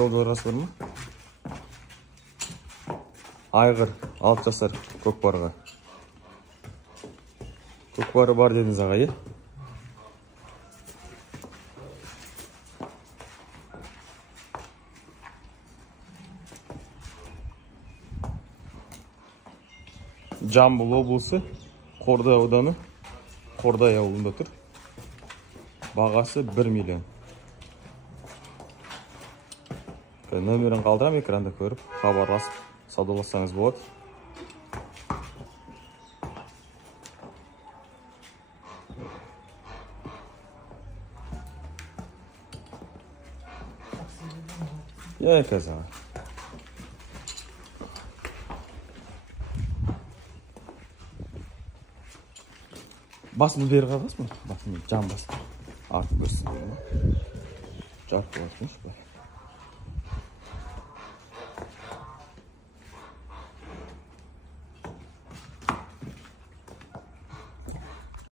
жол барасыздар ма? Айғыр 6 жасар көкпарға. Көкпары бар дедіңіз аға, е? Жамбыл облысы, Қордай ауданы, Қордай ауылында тұр. Бағасы 1 миллион. Нөмірін қалдырам, экранда көріп, хабарласып, саудалассаңыз болады. Қазір. Басын бері қағас ма? Басын жан бас. Артын көрсін. Жарты болатыншы бар.